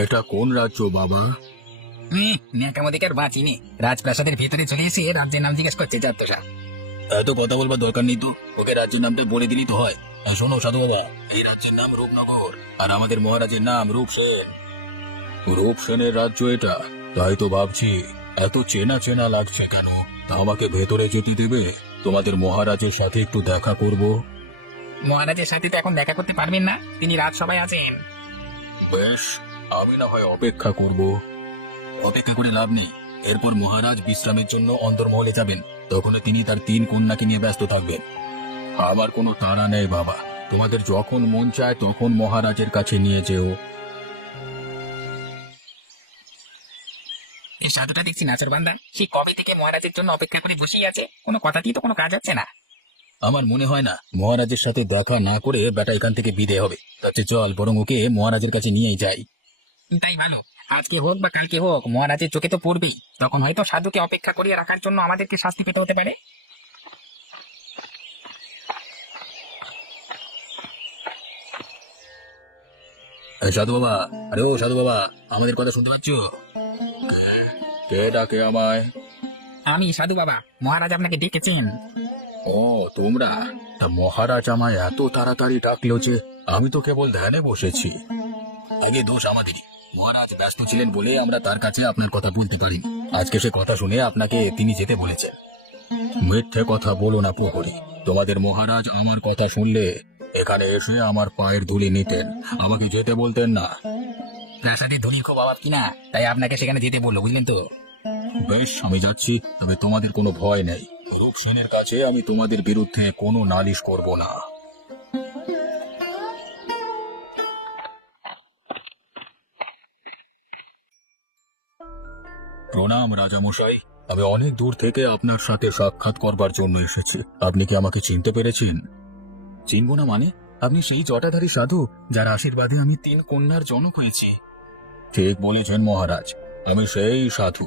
এটা কোন রাজ্য বাবা? ন্যাকামোদিকে আর বাঁচিনি। রাজপ্রাসাদের ভিতরে চলে এসে রাজ্যের নাম জিজ্ঞেস করছে যাত্রা। এত কথা বলবার দরকার নেই তো, ওকে রাজ্যের নামটা বলে দিলেই তো হয়। শোনো সাধু বাবা, এই রাজ্যের নাম রূপনগর, আর আমাদের মহারাজের নাম রূপসেন। রূপসেনের রাজ্য এটা? তাই তো ভাবছি, এত চেনা চেনা লাগছে কেন। তা আমাকে ভেতরে যেতে দেবে? তোমাদের মহারাজের সাথে একটু দেখা করব। মহারাজের সাথে তো এখন দেখা করতে পারবেন না, তিনি রাজসভায় আছেন। বেশ, আমি না হয় অপেক্ষা করব। অপেক্ষা করে লাভ নেই। এরপর মহারাজ বিশ্রামের জন্য অন্দরমহলে যাবেন, তখন তিনি তার 3 কন্যাকে নিয়ে ব্যস্ত থাকবেন। আমার কোনো তাড়া নেই বাবা, তোমাদের যখন মন চায় তখন মহারাজের কাছে নিয়ে যেও। এই সাধুটা দেখছি নাচর বান্দা, সেই কবে থেকে মহারাজের জন্য অপেক্ষা করে বসেই আছে, কোনো কথাতেই তো কোনো কাজ হচ্ছে না। আমার মনে হয় না মহারাজের সাথে দেখা না করে বেটা এখান থেকে বিদে হবে। তাতে চল বরং ওকে মহারাজের কাছে নিয়েই যাই। তাই ভালো, আজকে হোক বা কালকে হোক মহারাজের চোখে তো পড়বেই, তখন হয়তো সাধুকে অপেক্ষা করিয়ে রাখার জন্য আমাদেরকে শাস্তি পেতে হতে পারে। সাধু বাবা, আরে ও সাধু বাবা, আমাদের কথা শুনতে পাচ্ছ? কে ডাকে আমায়? আমি সাধু বাবা, মহারাজ আপনাকে ডেকেছেন। ও তোমরা? তা মহারাজ আমায় এত তাড়াতাড়ি ডাকলো যে আমি তো কেবল ধ্যানে বসেছি। আগে দোষ আমাদেরই, মহারাজ ব্যস্ত ছিলেন বলে আমরা তার কাছে আপনার কথা বলতে পারিনি। আজকে সে কথা শুনে আপনাকে তিনি যেতে বলেছেন। মিথ্যে কথা বলো না প্রহরী, তোমাদের মহারাজ আমার কথা শুনলে এখানে এসে আমার পায়ের ধুলি নিতেন, আমাকে যেতে বলতেন না। প্রাসাদের ধনী খুব অভাব কিনা, তাই আপনাকে সেখানে যেতে বললো, বুঝলেন তো। বেশ, আমি যাচ্ছি, তবে তোমাদের কোনো ভয় নেই। রূপসেনের কাছে আমি তোমাদের বিরুদ্ধে কোনো নালিশ করব না। প্রণাম রাজামশাই, আমি অনেক দূর থেকে আপনার সাথে সাক্ষাৎ করবার জন্য এসেছি। আপনি কি আমাকে চিনতে পেরেছেন? চিনব না মানে? আপনি সেই জটাধারী সাধু যার আশীর্বাদে আমি 3 কন্যার জনক হয়েছি। ঠিক বলেছেন মহারাজ, আমি সেই সাধু।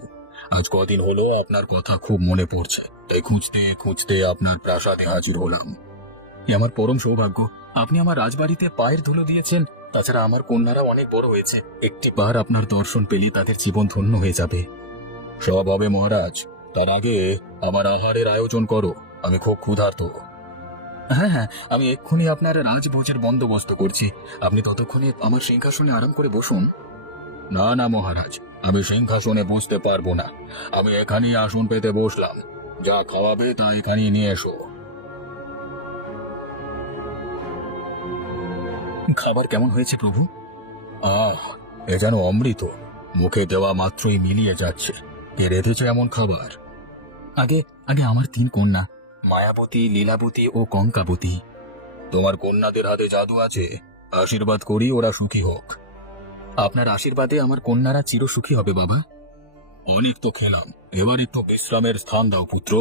আজ কদিন হলো আপনার কথা খুব মনে পড়ছে, তাই খুঁজতে খুঁজতে আপনার প্রাসাদে হাজির হলাম। এ আমার পরম সৌভাগ্য, আপনি আমার রাজবাড়িতে পায়ের ধুলো দিয়েছেন। তাছাড়া আমার কন্যারা অনেক বড় হয়েছে, একটি বার আপনার দর্শন পেলে তাদের জীবন ধন্য হয়ে যাবে। সব হবে মহারাজ, তার আগে আমার আহারের আয়োজন করো, আমি খুব ক্ষুধার্ত। হ্যাঁ হ্যাঁ, আমি এক্ষুনি আপনার রাজভোজের বন্দোবস্ত করছি, আপনি ততক্ষণে আমার সিংহাসনে আরাম করে বসুন। না না মহারাজ, আমি সিংহাসনে বসতে পারবো না, আমি এখানেই আসন পেতে বসলাম। যা খাওয়াবে তা এখানেই নিয়ে এসো। খাবার কেমন হয়েছে প্রভু? আহ, এ যেন অমৃত, মুখে দেওয়া মাত্রই মিলিয়ে যাচ্ছে। কে রেঁধেছে এমন খাবার? আগে আগে আমার 3 কন্যা, মায়াবতী, লীলাবতী ও কঙ্কাবতী। তোমার কন্যাদের হাতে জাদু আছে, আশীর্বাদ করি ওরা সুখী হোক। আপনার আশীর্বাদে আমার কন্যারা চিরসুখী হবে বাবা। অনেক তো খেলাম, এবার একটু বিশ্রামের স্থান দাও পুত্র।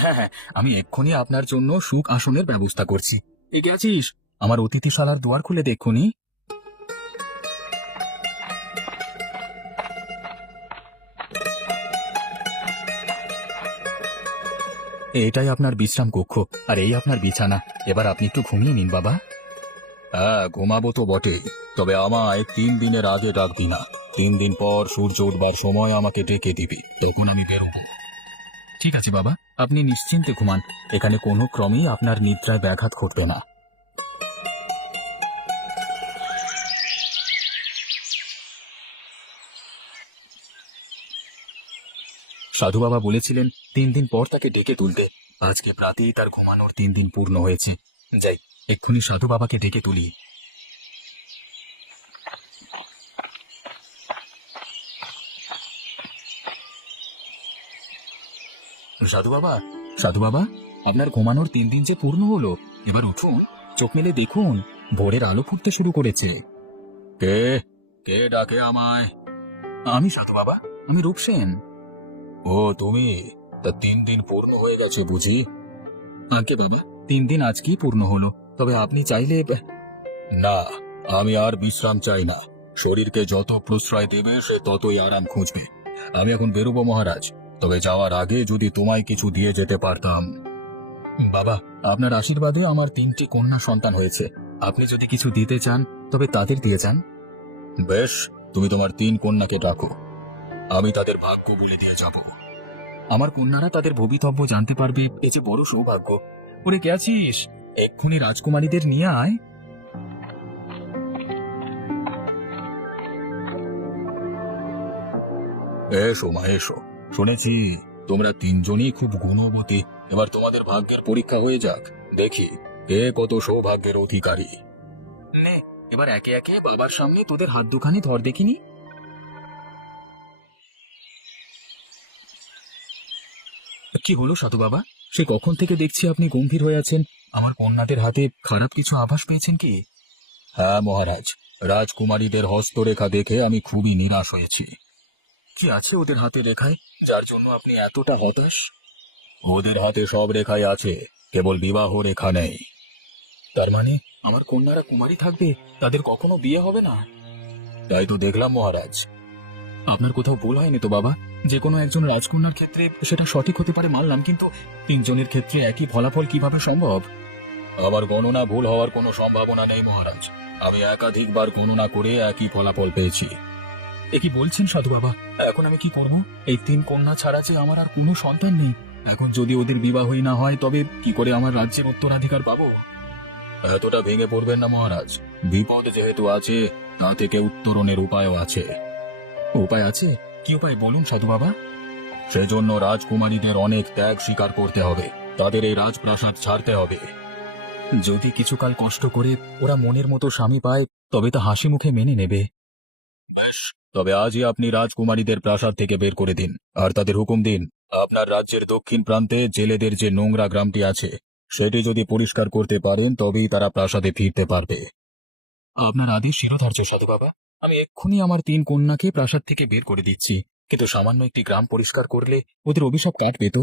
হ্যাঁ হ্যাঁ, আমি এক্ষুনি আপনার জন্য সুখ আসনের ব্যবস্থা করছি। এগিয়ে আছিস? আমার অতিথিশালার দুয়ার খুলে দেখুনি। এটাই আপনার বিশ্রাম কক্ষ, আর এই আপনার বিছানা। এবার আপনি একটু ঘুমিয়ে নিন বাবা। হ্যাঁ, ঘুমাবো তো বটে, তবে আমায় 3 দিনের আগে ডাকবি না। 3 দিন পর সূর্য উঠবার সময় আমাকে ডেকে দিবি, তখন আমি বেরোবো। ঠিক আছে বাবা, আপনি নিশ্চিন্তে ঘুমান, এখানে কোনো ক্রমেই আপনার নিদ্রায় ব্যাঘাত ঘটবে না। সাধু বাবা বলেছিলেন 3 দিন পর তাকে ডেকে তুলতে। আজকে প্রাতেই তার ঘুমানোর 3 দিন পূর্ণ হয়েছে। যাই, এক্ষুনি সাধু বাবাকে ডেকে তুলি। সাধু বাবা, সাধু বাবা, আপনার ঘুমানোর 3 দিন যে পূর্ণ হলো, এবার উঠুন, চোখ মেলে দেখুন, ভোরের আলো ফুটতে শুরু করেছে। কে কে ডাকে আমায়? আমি সাধু বাবা, আমি রূপসেন। ও তুমি? তা 3 দিন পূর্ণ হয়ে গেছে বুঝি? আগে বাবা, 3 দিন আজকেই পূর্ণ হলো, তবে আপনি চাইলে। না, আমি আর বিশ্রাম চাই না। শরীরকে যত প্রশ্রয় দেবে সে ততই আরাম খুঁজবে। আমি এখন বেরোবো মহারাজ, তবে যাওয়ার আগে যদি তোমায় কিছু দিয়ে যেতে পারতাম। বাবা, আপনার আশীর্বাদে আমার 3টি কন্যা সন্তান হয়েছে, আপনি যদি কিছু দিতে চান তবে তাদের দিয়ে যান। বেশ, তুমি তোমার 3 কন্যাকে ডাকো, আমি তাদের ভাগ্য বলে দিয়ে যাব। আমার কন্যারা তাদের ভবিতব্য জানতে পারবে, এ যে বড় সৌভাগ্য। ওরে কে আছিস? এক্ষুনি রাজকুমারীদের নিয়ে আয়। এসো মা, এসো। শুনেছি তোমরা 3জনই খুব গুণবতী। এবার তোমাদের ভাগ্যের পরীক্ষা হয়ে যাক, দেখি কে কত সৌভাগ্যের অধিকারী। নে, এবার একে একে বাবার সামনে তোদের হাত দুখানি ধর দেখিনি। কি হলো সাধু বাবা? সে কখন থেকে দেখছি আপনি গম্ভীর হয়ে আছেন। আমার কন্যাদের হাতে খারাপ কিছু আভাস পেয়েছেন কি? হ্যাঁ মহারাজ, রাজকুমারীদের হস্তরেখা দেখে আমি খুবই নিরাশ হয়েছি। কি আছে ওদের হাতে রেখায়, যার জন্য আপনি এতটা হতাশ? ওদের হাতে সব রেখাই আছে, কেবল বিবাহ রেখা নেই। তার মানে আমার কন্যারা কুমারী থাকবে, তাদের কখনো বিয়ে হবে না? তাই তো দেখলাম মহারাজ। আপনার কোথাও ভুল হয়নি তো বাবা? যে কোনো একজন রাজকন্যার ক্ষেত্রে সেটা সঠিক হতে পারে মানলাম, কিন্তু 3জনের ক্ষেত্রে একই ফলাফল কিভাবে সম্ভব? আমার গণনা ভুল হওয়ার কোনো সম্ভাবনা নেই মহারাজ। আমি একাধিকবার গণনা করে একই ফলাফল পেয়েছি। এ কি বলছেন সাধু বাবা? এখন আমি কি করব? এই 3 কন্যা ছাড়া যে আমার আর কোনো সন্তান নেই। এখন যদি ওদের বিবাহই না হয়, তবে কি করে আমার রাজ্যের উত্তরাধিকার পাবো? এতটা ভেঙে পড়বেন না মহারাজ। বিপদ যেহেতু আছে, তা থেকে উত্তরণের উপায়ও আছে। উপায় আছে? কি উপায় বলুন সাধু বাবা। সেজন্য রাজকুমারীদের অনেক ত্যাগ স্বীকার করতে হবে, তাদের এই রাজপ্রাসাদ ছাড়তে হবে। যদি কিছুকাল কষ্ট করে ওরা মনের মতো স্বামী পায়, তবে তা হাসি মুখে মেনে নেবে। ব্যাস, তবে আজই আপনি রাজকুমারীদের প্রাসাদ থেকে বের করে দিন, আর তাদের হুকুম দিন আপনার রাজ্যের দক্ষিণ প্রান্তে জেলেদের যে নোংরা গ্রামটি আছে, সেটি যদি পরিষ্কার করতে পারেন, তবেই তারা প্রাসাদে ফিরতে পারবে। আপনার আদেশ শিরোধার্য সাধু বাবা। আমি এক্ষুনি আমার 3 কন্যাকে প্রাসাদ থেকে বের করে দিচ্ছি, কিন্তু সামান্য একটি গ্রাম পরিষ্কার করলে ওদের অভিশাপ কাটবে তো?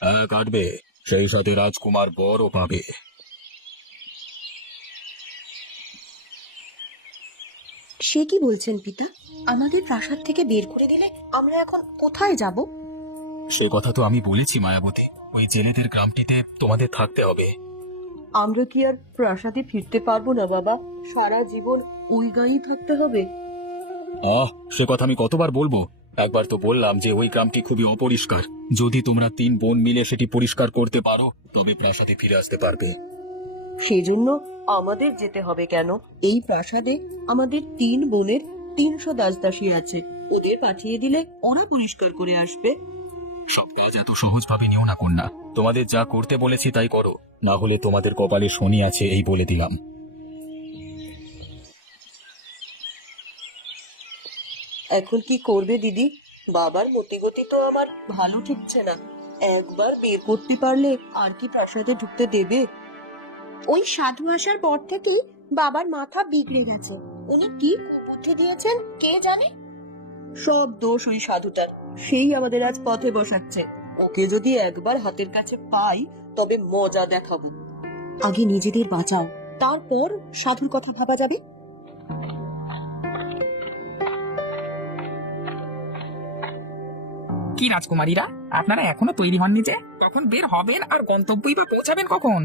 হ্যাঁ কাটবে, সেই সাথে রাজকুমার বরও পাবে। সে কি বলছেন পিতা? আমাদের প্রাসাদ থেকে বের করে দিলে আমরা এখন কোথায় যাব? সে কথা তো আমি বলেছি মায়াবতী, ওই জেলেদের গ্রামটিতে তোমাদের থাকতে হবে। আমরা কি আর প্রাসাদে ফিরতে পারবো না বাবা? সারা জীবন ওই গাঁয়েই থাকতে হবে। সে কথা আমি কতবার বলবো? একবার তো বললাম যে ওই গ্রামটি খুবই অপরিষ্কার। যদি তোমরা 3 বোন মিলে সেটি পরিষ্কার করতে পারো, তবে প্রাসাদে ফিরে আসতে পারবে। সেজন্য আমাদের যেতে হবে কেন? এই প্রাসাদে আমাদের 3 বোনের 300 দাসদাসী আছে, ওদের পাঠিয়ে দিলে ওরা পরিষ্কার করে আসবে। সব কাজ এত সহজভাবে নিও না কন্যা। তোমাদের যা করতে বলেছি তাই করো, না হলে তোমাদের কপালে শনি আছে, এই বলে দিলাম। এখন কি করবে দিদি? বাবার মতিগতি তো আমার ভালো ঠেকছে না। একবার বের করতে পারলে আর কি প্রাসাদে ঢুকতে দেবে? ওই সাধু আসার পর থেকেই বাবার মাথা বিগড়ে গেছে। উনি কি কুবুদ্ধি দিয়েছেন কে জানে। সব দোষ ওই সাধুটার, সেই আমাদের আজ পথে বসাচ্ছে। ওকে যদি একবার হাতের কাছে পাই, তবে মজা দেখাবো। আগে নিজেদের বাঁচাও, তারপর সাধুর কথা ভাবা যাবে। কি রাজকুমারীরা, আপনারা এখনো তৈরি হননি যে? কখন বের হবেন আর গন্তব্যই বা পৌঁছাবেন কখন?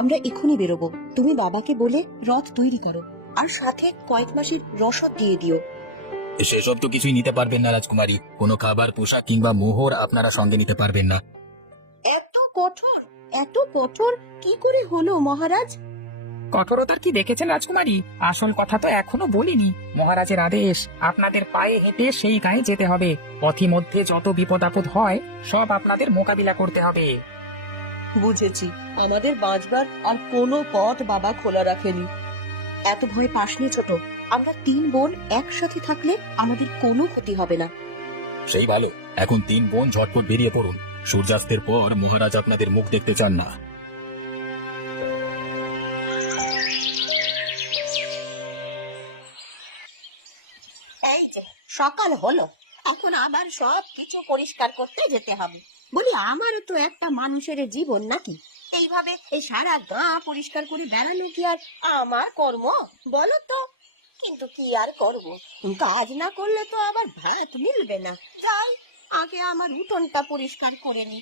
আমরা এখনই বেরোবো। তুমি বাবাকে বলে রথ তৈরি করো, আর সাথে কয়েক মাসের রসদ দিয়ে দিও। সেসব তো কিছুই নিতে পারবেন না রাজকুমারী। কোনো খাবার, পোশাক কিংবা মোহর আপনারা সঙ্গে নিতে পারবেন না। এত কঠোর, এত কঠোর কি করে হলো মহারাজ? কঠোরতার কি দেখেছেন রাজকুমারী? আসল কথা তো এখনো বলিনি। মহারাজের আদেশ, আপনাদের পায়ে হেঁটে সেই গায়ে যেতে হবে। পথিমধ্যে যত বিপদ আপদ হয়, সব আপনাদের মোকাবিলা করতে হবে। বুঝেছি, আমাদের বাঁচবার আর কোনো পথ বাবা খোলা রাখেনি। এত ভয় পাসনি ছোট। আমরা 3 বোন একসাথে থাকলে আমাদের কোনো ক্ষতি হবে না। সেই ভালো। এখন 3 বোন ঝটপট বেরিয়ে পড়ুন। সূর্যাস্তের পর মহারাজ আপনাদের মুখ দেখতে চান না। এই যে সকাল হলো, এখন আবার সব কিছু পরিষ্কার করতে যেতে হবে। বলি, আমারও তো একটা মানুষের জীবন নাকি? এইভাবে এই সারা গাঁ পরিষ্কার করে বেড়ানো কি আর আমার কর্ম বলো তো? কিন্তু কি আর করব, কাজ না করলে তো আবার ভাত মিলবে না। যাই, আগে আমার উঠোনটা পরিষ্কার করে নি,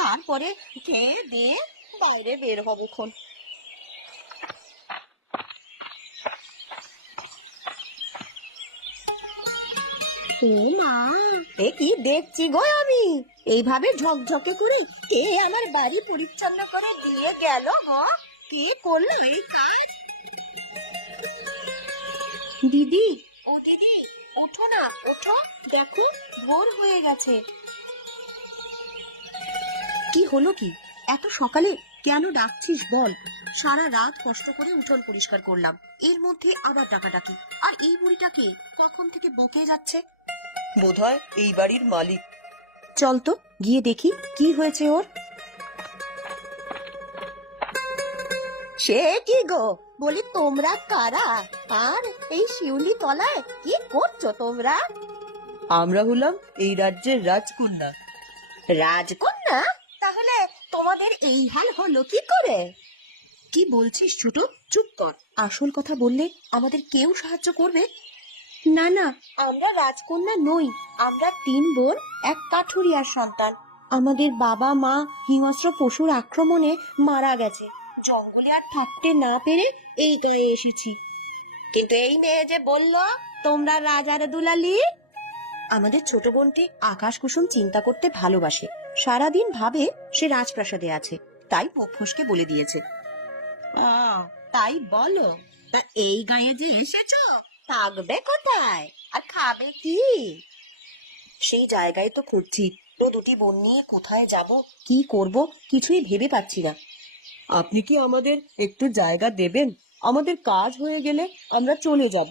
তারপরে খেয়ে দিয়ে বাইরে বের হবো খন। ও মা, এ কি দেখছি গো আমি? এইভাবে ঝকঝকে করে কে আমার বাড়ি পরিচ্ছন্ন করে দিয়ে গেল গো? কে করলো এই কাজ? দিদি, ও দিদি, উঠো না, উঠো, দেখো ভোর হয়ে গেছে। কি হলো কি? এত সকালে কেন ডাকছিস বল? সারা রাত কষ্ট করে উঠোন পরিষ্কার করলাম, এর মধ্যে আবার ডাকাডাকি। আর এই বুড়িটাকে কখন থেকে বকে যাচ্ছে। বোধহয় এই বাড়ির মালিক। চল তো গিয়ে দেখি কি হয়েছে ওর। সে কি গো, বলি তোমরা কারা? আর এই শিউলি তলায় কি করছো তোমরা? আমরা হলাম এই রাজ্যের রাজকন্যা। রাজকন্যা? তাহলে তোমাদের এই হাল হলো কি করে? কি বলছিস ছোট? চুপ কর। আসল কথা বললে আমাদের কেউ সাহায্য করবে না। না, আমরা রাজকন্যা নই। আমরা 3 বোন, এক কাঠুরিয়ার সন্তান। আমাদের বাবা মা হিংস্র পশুর আক্রমণে মারা গেছে। জঙ্গলে আর থাকতে না পেরে এই গায়ে এসেছি। কিন্তু এই মেয়ে যে বলল তোমরা রাজার দুলালি। আমাদের ছোট বোনটি আকাশ কুসুম চিন্তা করতে ভালোবাসে। সারাদিন ভাবে সে রাজপ্রাসাদে আছে, তাই মুখ ফসকে বলে দিয়েছে। তাই বলো? তা এই গায়ে যে এসেছো, থাকবে কোথায় আর খাবে কি? সেই জায়গায় তো খুঁজছি। তো 2টি বোন নিয়ে কোথায় যাব, কি করব, কিছুই ভেবে পাচ্ছি না। আপনি কি আমাদের একটু জায়গা দেবেন? আমাদের কাজ হয়ে গেলে আমরা চলে যাব।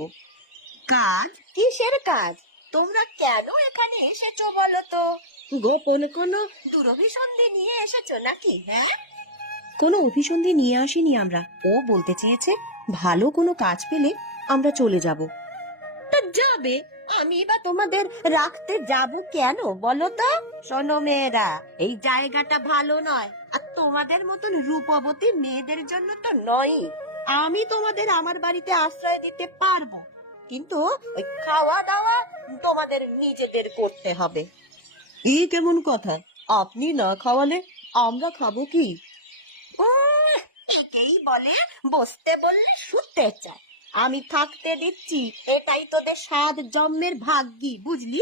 কাজ? কিসের কাজ? তোমরা কেন এখানে এসেছো বলো তো? গোপন কোনো দুরভিসন্ধি নিয়ে এসেছো নাকি? হ্যাঁ, কোনো অভিসন্ধি নিয়ে আসিনি আমরা। ও বলতে চেয়েছে ভালো কোনো কাজ পেলে আমরা চলে যাব। তা যাবে, আমি বা তোমাদের রাখতে যাব কেন বলো তো? শোনো মেয়েরা, এই জায়গাটা ভালো নয়, আর তোমাদের মতন রূপবতী মেয়েদের জন্য তো নয়। আমি তোমাদের আমার বাড়িতে আশ্রয় দিতে পারবো, কিন্তু ওই খাওয়া দাওয়া তোমাদের নিজেদের করতে হবে। এই কেমন কথা? আপনি না খাওয়ালে আমরা খাবো কি? একেই বলে বসতে বললে শুতে চায়। আমি থাকতে দিচ্ছি, এটাই তোদের 7 জন্মের ভাগ্যি, বুঝলি?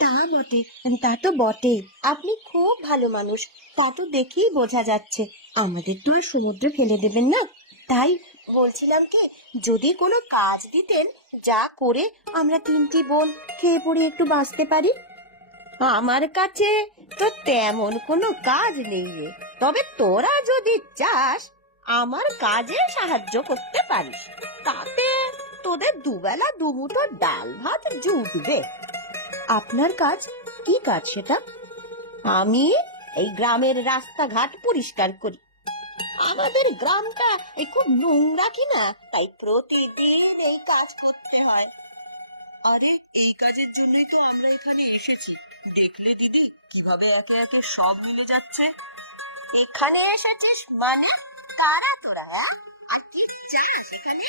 তা বটে, তা তো বটে। আপনি খুব ভালো মানুষ, তা তো দেখেই বোঝা যাচ্ছে। আমাদের তো আর সমুদ্রে ফেলে দেবেন না। তাই বলছিলাম কি, যদি কোনো কাজ দিতেন, যা করে আমরা 3টি বোন খেয়ে পড়ে একটু বাঁচতে পারি। আমার কাছে তো তেমন কোনো কাজ নেই রে। তবে তোরা যদি চাস আমার কাজে সাহায্য করতে পারিস, তাতে তোদের দুবেলা দুমুঠো ডাল ভাত জুটবে। আপনার কাজ কি কাজ সেটা? আমি এই গ্রামের রাস্তাঘাট পরিষ্কার করি। আমাদের গ্রামটা খুব নোংরা কিনা, তাই প্রতিদিন এই কাজ করতে হয়। আরে এই কাজের জন্যই তো আমরা এখানে এসেছি। দেখলে দিদি কিভাবে একে একে সব মিলে যাচ্ছে। এখানে এসেছিস মানে? কারা তোরা? আর কি চাস এখানে?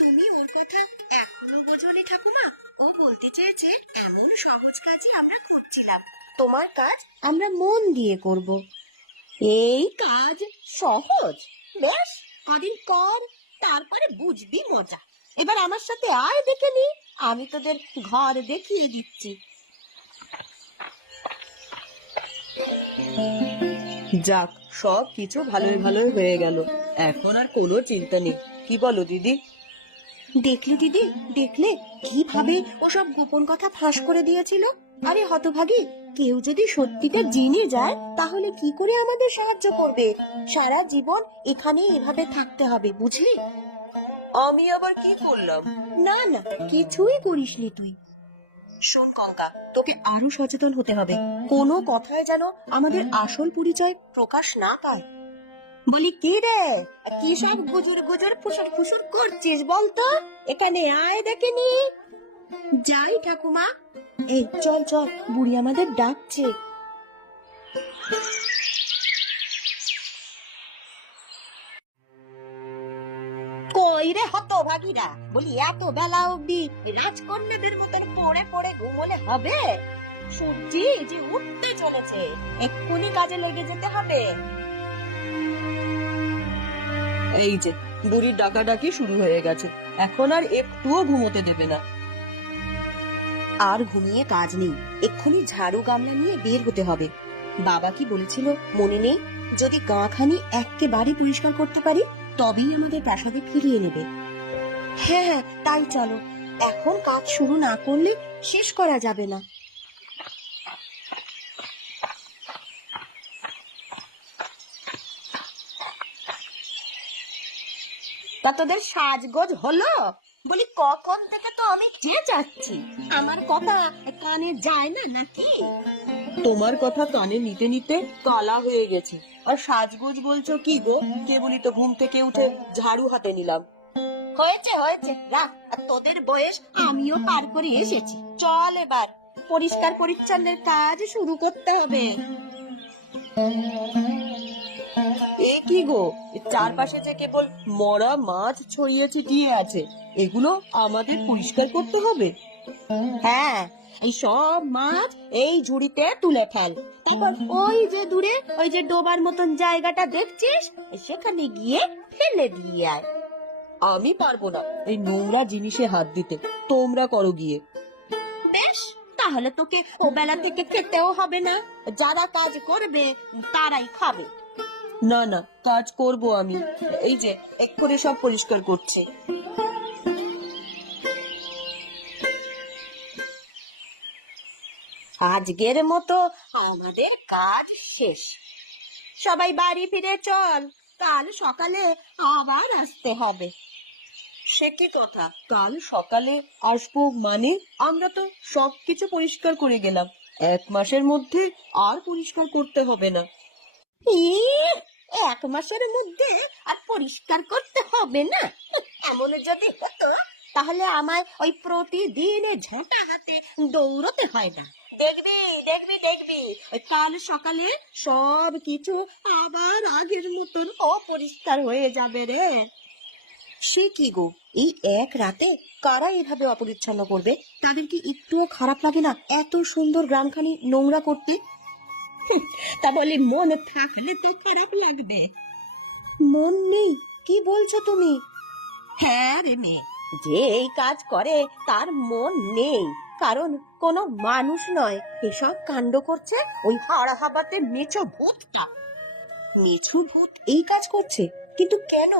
তুমি ওর কথা এখনো বোঝোনি ঠাকুমা। ও বলতে চেয়েছে এমন সহজ কাজই আমরা করছিলাম। তোমার কাজ আমরা মন দিয়ে করব। এই কাজ সহজ? বেশ, কদিন কর, তারপরে বুঝবি মজা। এবার আমার সাথে আয়, দেখে নি, আমি তোদের ঘর দেখিয়ে দিচ্ছি। যাক, সব কিছু ভালোই ভালোই হয়ে গেল। এখন আর কোনো চিন্তা নেই। কি বলো দিদি? দেখলে দিদি, দেখলে কিভাবে ওসব গোপন কথা ফাঁস করে দিয়েছিল? আরে হতভাগী, কেউ যদি সত্যিটা জেনে যায় তাহলে কি করে আমাদের সাহায্য করবে? সারা জীবন এখানে এভাবে থাকতে হবে, বুঝলি? আমি আবার কি করলাম? না না, কিছুই করিসনি তুই। শোন কঙ্কা, তোকে আরো সচেতন হতে হবে। কোনো কথায় যেন আমাদের আসল পরিচয় প্রকাশ না পায়। বলি কি রে, কি সব গুজুর গুজুর ফুসুর ফুসুর করছিস বলতো? এখানে আয়, দেখে নি। যাই ঠাকুমা। এই চল চল, বুড়ি আমাদের ডাকছে। কই রে হতভাগীরা, বলি এত বেলা অবধি রাজকন্যাদের মতন পড়ে পড়ে ঘুমোলে হবে? সূর্য যে উঠতে চলেছে, এক্ষুনি কাজে লেগে যেতে হবে। এই যে বুড়ির ডাকাডাকি শুরু হয়ে গেছে, এখন আর একটুও ঘুমোতে দেবে না। আর ঘুমিয়ে কাজ নেই, এক্ষুনি ঝাড়ু গামলা নিয়ে বের হতে হবে। বাবা কি বলেছিল মনে নেই? যদি গাঁখানি একেবারে পরিষ্কার করতে পারি তবেই আমাদের প্রাসাদে ফিরিয়ে নেবে। হ্যাঁ হ্যাঁ, তাই চলো। এখন কাজ শুরু না করলে শেষ করা যাবে না। তা তোদের সাজগোজ হলো? বলি কখন থেকে তো আমি চেঁচাচ্ছি, আমার কথা কানে যায় না নাকি? তোমার কথা কানে নিতে নিতে কালা হয়ে গেছে, আর সাজগোজ বলছো কি গো? কেবলই তো ঘুম থেকে উঠে ঝাড়ু হাতে নিলাম। হয়েছে হয়েছে, রাখ। আর তোদের বয়স আমিও পার করে এসেছি। চল এবার পরিষ্কার পরিচ্ছন্নের কাজ শুরু করতে হবে। এ কি গো, চারপাশে যে কেবল মরা মাছ ছড়িয়ে ছিটিয়ে আছে, এগুলো আমাদের পরিষ্কার করতে হবে। হ্যাঁ, এই সব মাছ এই ঝুড়িতে তুলে ফেল। তারপর ওই যে দূরে ওই যে ডোবার মতন জায়গাটা দেখছিস, সেখানে গিয়ে ফেলে দিয়ে আয়। আমি পারবো না এই নোংরা জিনিসে হাত দিতে, তোমরা করো গিয়ে। বেশ, তাহলে তোকে ও বেলা থেকে খেতেও হবে না, যারা কাজ করবে তারাই খাবে। না না, কাজ করব আমি। এই যে এক্ষুনি সব পরিষ্কার করছি। আজকের মতো আমাদের কাজ শেষ। সবাই বাড়ি ফিরে চল, কাল সকালে আবার আসতে হবে। সে কি কথা, কাল সকালে আসবো মানে? আমরা তো সবকিছু পরিষ্কার করে গেলাম, 1 মাসের মধ্যে আর পরিষ্কার করতে হবে না। 1 মাসের মধ্যে আর পরিষ্কার করতে হবে না? এমন যদি হতো তাহলে আমায় ওই প্রতিদিন ঝাঁটা হাতে দৌড়তে হয় না। দেখবি দেখবি দেখবি, ওই কাল সকালে সব কিছু আবার আগের মতন অপরিষ্কার হয়ে যাবে রে। সে কি গো, এই এক রাতে কারা এভাবে অপরিচ্ছন্ন করবে? তাদের কি একটুও খারাপ লাগে না এত সুন্দর গ্রামখানি নোংরা করতে? তা বলি মন থাকলে তো খারাপ লাগবে। মন নেই? কি বলছো তুমি? হ্যাঁ রে মেয়ে, যে এই কাজ করে তার মন নেই, কারণ কোনো মানুষ নয়, এসব কাণ্ড করছে ওই হাড় হাবাতে মেছো ভূতটা। মেছো ভূত এই কাজ করছে? কিন্তু কেন?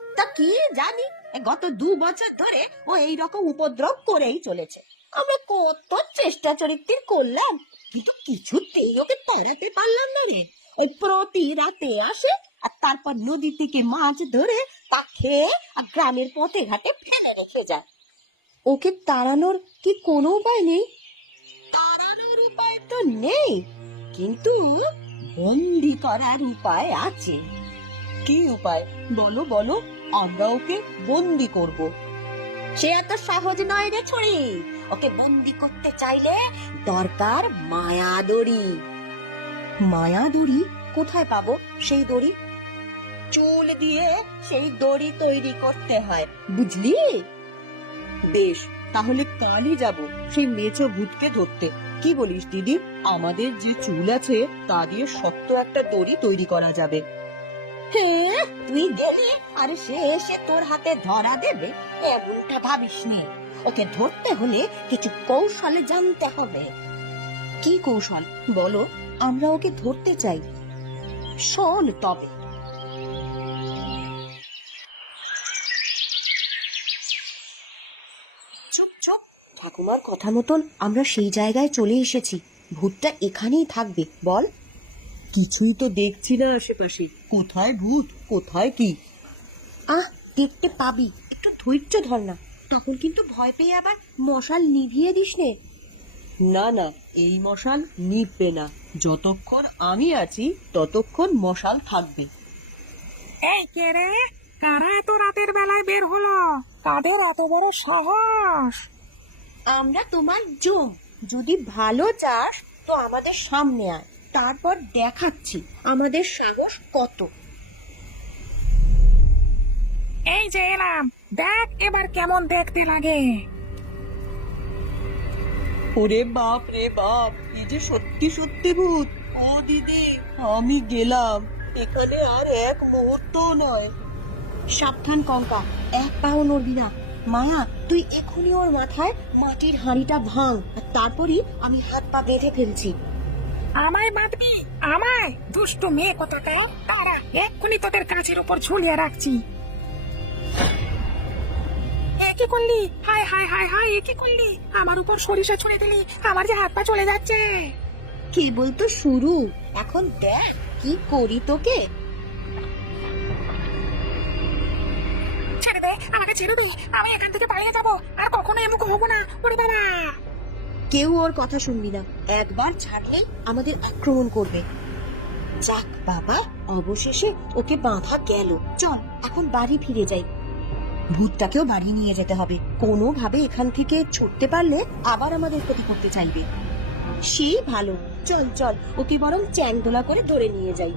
তা কি জানি, গত 2 বছর ধরে ও এইরকম উপদ্রব করেই চলেছে। আমরা কত চেষ্টা চরিত্র করলাম, কিন্তু কিছুতেই ওকে তাড়াতে পারলাম না রে। ওই প্রতি রাতে আসে, আর তারপর নদী থেকে মাছ ধরে তা খেয়ে আর গ্রামের পথে ঘাটে ফেলে রেখে যায়। ওকে তাড়ানোর কি কোনো উপায় নেই? তাড়ানোর উপায় তো নেই, কিন্তু বন্দি করার উপায় আছে। কি উপায় বলো বলো, আমরা ওকে বন্দি করব। সে এত সহজ নয় রে ছড়ি, ওকে বন্দি করতে চাইলে দরকার মায়া দড়ি। মায়া দড়ি? কোথায় পাবো সেই দড়ি? চুল দিয়ে সেই দড়ি তৈরি করতে হয়, বুঝলি? বেশ, তাহলে কালই যাব সেই মেছো ভূতকে ধরতে। কি বলিস দিদি, আমাদের যে চুল আছে তা দিয়ে শক্ত একটা দড়ি তৈরি করা যাবে। হ্যাঁ, তুই গেলি আর সে এসে তোর হাতে ধরা দেবে এমনটা ভাবিস নে। ওকে ধরতে হলে কিছু কৌশলে জানতে হবে। কি কৌশল বলো, আমরা ওকে ধরতে চাই। শোন তবে। চুপ চুপ, ঠাকুমার কথা মতন আমরা সেই জায়গায় চলে এসেছি। ভূতটা এখানেই থাকবে, বল। কিছুই তো দেখছি না আশেপাশে, কোথায় ভূত কোথায় কি? দেখতে পাবি, একটু ধৈর্য ধর না, তখন কিন্তু ভয় পেয়ে আবার মশাল নিভিয়ে দিস নে। না না, এই মশাল নিভবে না, যতক্ষণ আমি আছি ততক্ষণ মশাল থাকবে। এই কে রে, কারা এত রাতের বেলায় বের হলো? কাদের এত বড় সাহস? আমরা তোমার জম, যদি ভালো চাস তো আমাদের সামনে আয়, তারপর দেখাচ্ছি আমাদের সাহস কত। এই যে এলাম, দেখ এবার কেমন দেখতে লাগে। ওরে বাপ রে বাপ, এই যে সত্যি সত্যি ভূত। ও দিদি, আমি গেলাম, এখানে আর 1 মুহূর্ত নয়। সাবধান কঙ্কা, 1 পাও নড়বি না, মায়া, তুই এখনই ওর মাথায় মাটির হাঁড়িটা ভাঙ, আর তারপরই আমি হাত পা বেঁধে ফেলছি। আমায় বাঁধবি? আমায়? দুষ্টু মেয়ে কোথাকার, তারা এক্ষুনি তোদের কাছের উপর ঝুলিয়ে রাখছি। এ কি করলি? হায় হায় হায় হায়, এ কি করলি? আমার উপর সরিষা ছুঁড়ে দিলি, আমার যে হাত পা চলে যাচ্ছে। কেবল তো শুরু, এখন দেখ কি করি তোকে। ছেড়ে দে আমাকে, ছেড়ে দে, আমি এখান থেকে পালিয়ে যাবো, আর কখনো এমুখ হবো না। ওরে বাবা! কেউ ওর কথা শুনবি না, একবার ছাড়লেই আমাদের আক্রমণ করবে। যাক বাবা, অবশেষে ওকে বাঁধা গেল। চল এখন বাড়ি ফিরে যাই। ভূতটাকেও বাড়ি নিয়ে যেতে হবে, কোনোভাবে এখান থেকে ছুটতে পারলে আবার আমাদের ক্ষতি করতে চাইবে। সেই ভালো, চল চল ওকে বরং চ্যাংদোলা করে ধরে নিয়ে যাই।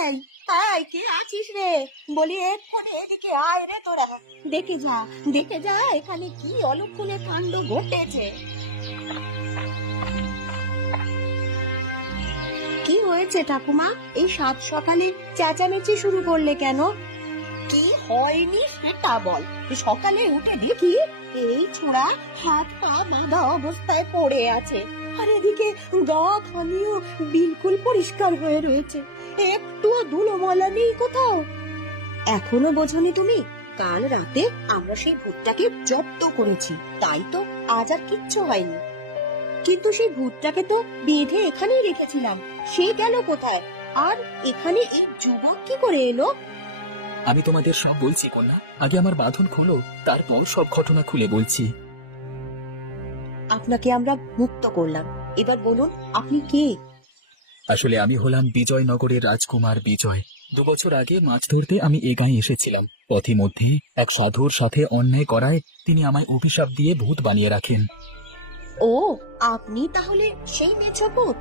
এই, এই, কে আছিস রে? বলি এক্ষুনি এদিকে আয় রে তোরা। দেখে যা, দেখে যা এখানে কি অলক্ষণে কাণ্ড ঘটেছে। কি হয়েছে ঠাকুমা? এই সাত সকালে চেঁচামেচি শুরু করলে কেন? কি হয়নি সেটা বল। সকালে উঠে দেখি এই ছোড়া হাত পা বাঁধা অবস্থায় পড়ে আছে, আর এদিকে গা খানিও বিলকুল পরিষ্কার হয়ে রয়েছে, একটুও ধুলো ময়লা নেই কোথাও। এখনো বোঝনি তুমি? কাল রাতে আমরা সেই ভূতটাকে জব্দ করেছি, তাই তো আজ আর কিচ্ছু হয়নি। কিন্তু সেই ভূতটাকে তো বেঁধে এখানেই রেখেছিলাম, সে গেল কোথায়? আর এখানে এই যুবক কি করে এলো? আমি তোমাদের সব বলছি কন্যা, আগে আমার বাঁধন খোলো, তারপর সব ঘটনা খুলে বলছি। আপনাকে আমরা মুক্ত করলাম, এবার বলুন আপনি কে? আসলে আমি হলাম বিজয়নগরের রাজকুমার বিজয়। 2 বছর আগে মাছ ধরতে আমি এ গাঁয়ে এসেছিলাম। পথে মধ্যে এক সাধুর সাথে অন্যায় করায় তিনি আমায় অভিশাপ দিয়ে ভূত বানিয়ে রাখেন। ও, আপনি তাহলে সেই মেছভূত?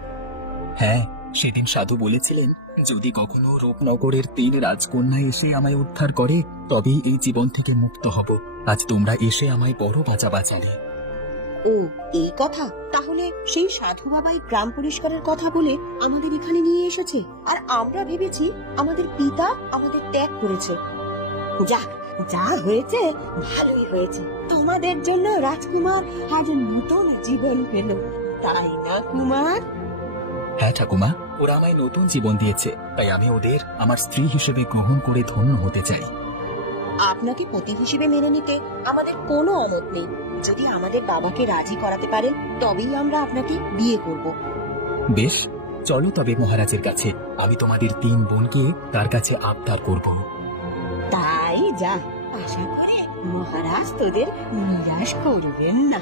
হ্যাঁ, সেদিন সাধু বলেছিলেন যদি কখনো রূপনগরের 3 রাজকন্যা এসে আমায় উদ্ধার করে তবেই এই জীবন থেকে মুক্ত হব। আজ তোমরা এসে আমায় বড় বাঁচালে। ও, এই কথা। তাহলে সেই সাধু বাবাই গ্রাম পরিষ্কারের কথা বলে আমাদের এখানে নিয়ে এসেছে, আর আমরা ভেবেছি আমাদের পিতা আমাদের ত্যাগ করেছে। যাক, যা হয়েছে ভালোই হয়েছে। তোমাদের জন্য রাজকুমার আজ নতুন জীবন পেল, তাই না কুমার? হ্যাঁ ঠাকুমা, ওরা আমায় নতুন জীবন দিয়েছে, তাই আমি ওদের আমার স্ত্রী হিসেবে গ্রহণ করে ধন্য হতে চাই। আপনাকে পতি হিসেবে মেনে নিতে আমাদের কোনো অমত নেই। যদি আমাদের বাবাকে রাজি করাতে পারেন তবেই আমরা আপনাকে বিয়ে করব। বেশ, চলো তবে মহারাজের কাছে। আমি তোমাদের 3 বোনকে তার কাছে আবদার করব। তাই যা, আশা করি মহারাজ তোদের নিরাশ করবেন না।